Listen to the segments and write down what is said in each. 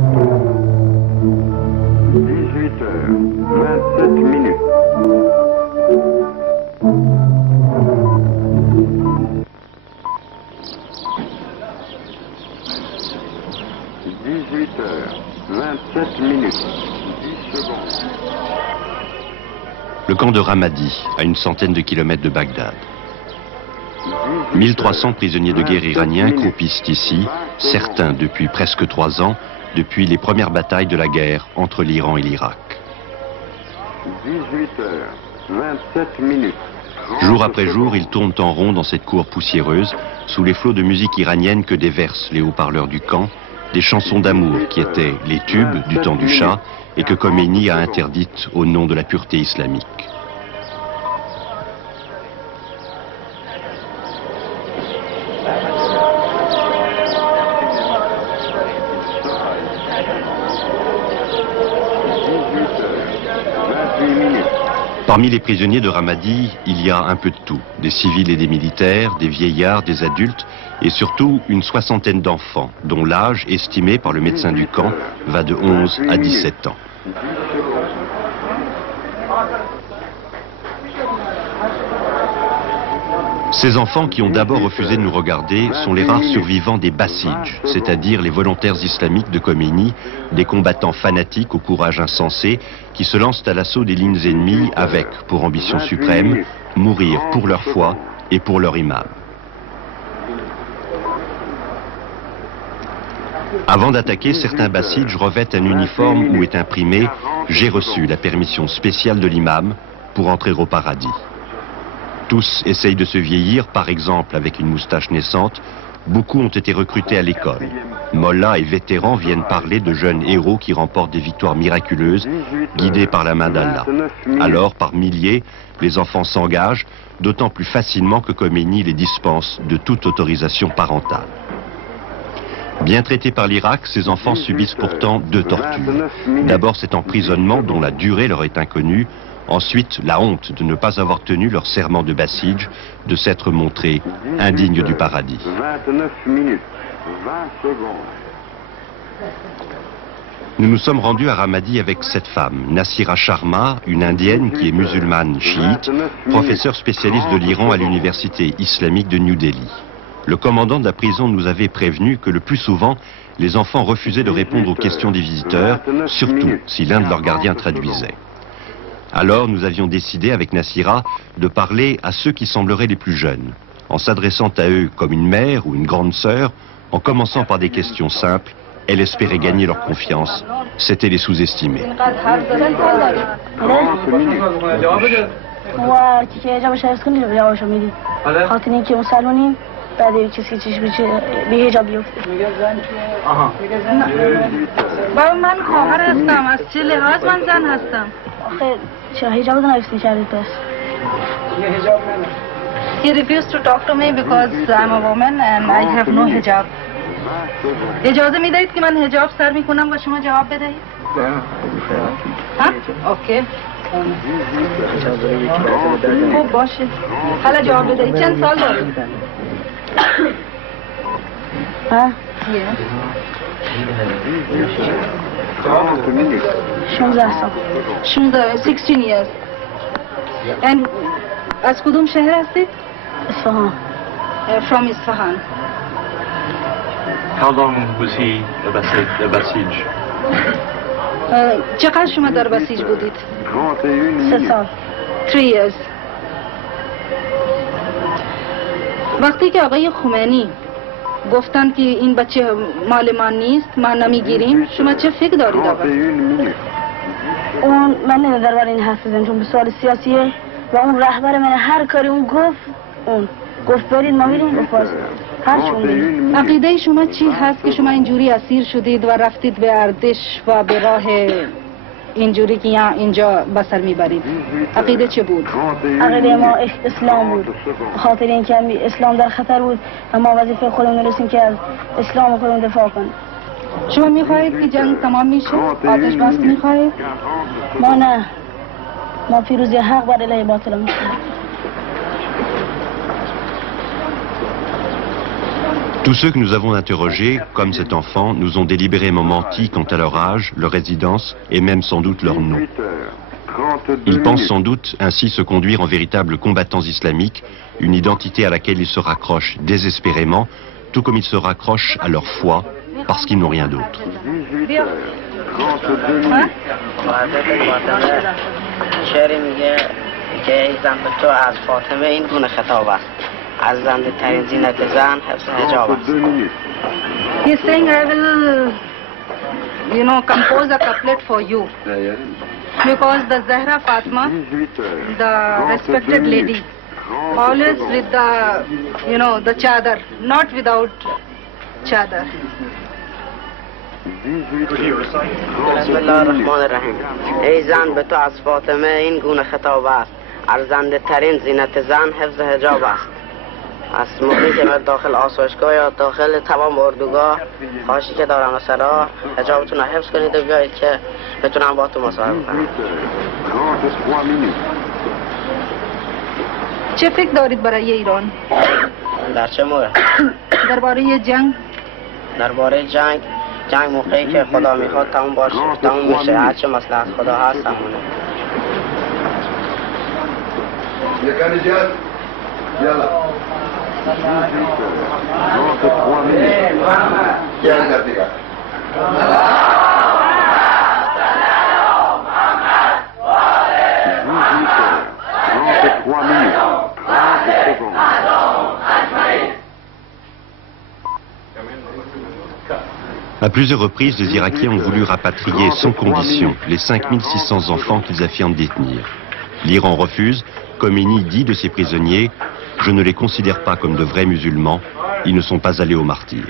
18h27. Le camp de Ramadi, à une centaine de kilomètres de Bagdad. 1300 prisonniers de guerre iraniens croupissent ici, certains depuis presque 3 ans, depuis les premières batailles de la guerre entre l'Iran et l'Irak. 18h27. Jour après jour, ils tournent en rond dans cette cour poussiéreuse, sous les flots de musique iranienne que déversent les haut-parleurs du camp, des chansons d'amour qui étaient les tubes du temps du Shah et que Khomeini a interdites au nom de la pureté islamique. Parmi les prisonniers de Ramadi, il y a un peu de tout. Des civils et des militaires, des vieillards, des adultes et surtout une soixantaine d'enfants, dont l'âge, estimé par le médecin du camp, va de 11 à 17 ans. Ces enfants qui ont d'abord refusé de nous regarder sont les rares survivants des Bassidj, c'est-à-dire les volontaires islamiques de Khomeini, des combattants fanatiques au courage insensé qui se lancent à l'assaut des lignes ennemies avec, pour ambition suprême, mourir pour leur foi et pour leur imam. Avant d'attaquer, certains Bassidj revêtent un uniforme où est imprimé « J'ai reçu la permission spéciale de l'imam pour entrer au paradis ». Tous essayent de se vieillir, par exemple avec une moustache naissante. Beaucoup ont été recrutés à l'école. Mollahs et vétérans viennent parler de jeunes héros qui remportent des victoires miraculeuses, guidés par la main d'Allah. Alors, par milliers, les enfants s'engagent, d'autant plus facilement que Khomeini les dispense de toute autorisation parentale. Bien traités par l'Irak, ces enfants subissent pourtant 2 tortures. D'abord cet emprisonnement dont la durée leur est inconnue. Ensuite, la honte de ne pas avoir tenu leur serment de Bassidj, de s'être montrés indignes du paradis. 29 minutes, 20 secondes. Nous nous sommes rendus à Ramadi avec cette femme, Nassira Sharma, une indienne qui est musulmane chiite, professeure spécialiste de l'Iran à l'université islamique de New Delhi. Le commandant de la prison nous avait prévenu que le plus souvent, les enfants refusaient de répondre aux questions des visiteurs, surtout si l'un de leurs gardiens traduisait. Alors nous avions décidé avec Nassira de parler à ceux qui sembleraient les plus jeunes, en s'adressant à eux comme une mère ou une grande sœur, en commençant par des questions simples. Elle espérait gagner leur confiance, c'était les sous-estimer. He refused to talk to me because I'm a woman and I have no hijab. اجازه میدهید که من حجاب سر میکنم و شما جواب بدهید؟ ها؟ اوکی. خوب باشه. حالا جواب بدهید. چند سال دارید؟ ها؟ 16 years. And از کدوم شهر هستید؟ اصفهان. From Isfahan. How long was he a Basij? چقدر شما در بسیج بودید؟ 3 سال. 3 years. وقتی که آقای خمینی گفتن که این بچه مال ما نیست ما نمیگیریم شما چه فکر دارید آقا؟ اون من نمیدونم درباره این حرف بزنم چون به سوال سیاسیه و اون رهبر من هر کاری اون گفت برید ما میریم بفاز هر چون میریم. عقیده شما چی هست که شما اینجوری اسیر شدید و رفتید به اردش و به راه اینجوری که اینجا بسر میبرید؟ عقیده چه بود؟ عقیده ما اسلام بود. خاطر اینکه اسلام در خطر بود و ما وظیفه خودمون داشتیم که از اسلام خودمون دفاع کنیم. شما میخواهید که جنگ تمام میشه؟ آتش بس میخواهید؟ ما نه. ما پیروزی حق بر علیه باطل میخواهیم. Tous ceux que nous avons interrogés, comme cet enfant, nous ont délibérément menti quant à leur âge, leur résidence et même sans doute leur nom. 18h32 Ils pensent minutes. sans doute ainsi se conduire en véritables combattants islamiques, une identité à laquelle ils se raccrochent désespérément, tout comme ils se raccrochent à leur foi, parce qu'ils n'ont rien d'autre. 18h32 minutes. شعری میگه که ای زن به تو از فاطمه این گونه خطاب است از زنده ترین زینت زن حفظ حجاب است 32 minutes. He's saying I will, compose a couplet for you. Because the Zahra Fatma, 18h. the respected lady, always with the, the chadar, not without chadar. 18h. بسم الله الرحمن الرحیم ای زن به تو از فاطمه این گونه خطاب است ارزنده ترین زینت زن حفظ حجاب است از موقعی که به داخل آسایشگاه یا داخل تمام اردوگاه خواهشی که دارم سرا حجابتون رو حفظ کنید و بیایید که بتونم با تو مصاحبه کنم 33 minutes. چه فکر دارید برای ایران؟ در چه مورد؟ درباره جنگ؟ درباره جنگ موقعی که خدا میخواد تموم باشه تموم میشه هرچه مصلحت خدا هست تمومه À plusieurs reprises, les Irakiens ont voulu rapatrier sans condition les 5600 enfants qu'ils affirment détenir. L'Iran refuse. Khomeini dit de ces prisonniers « Je ne les considère pas comme de vrais musulmans, ils ne sont pas allés au martyr ».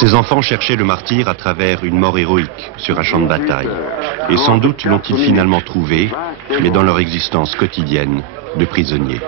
Ces enfants cherchaient le martyr à travers une mort héroïque sur un champ de bataille. Et sans doute l'ont-ils finalement trouvé, mais dans leur existence quotidienne de prisonniers.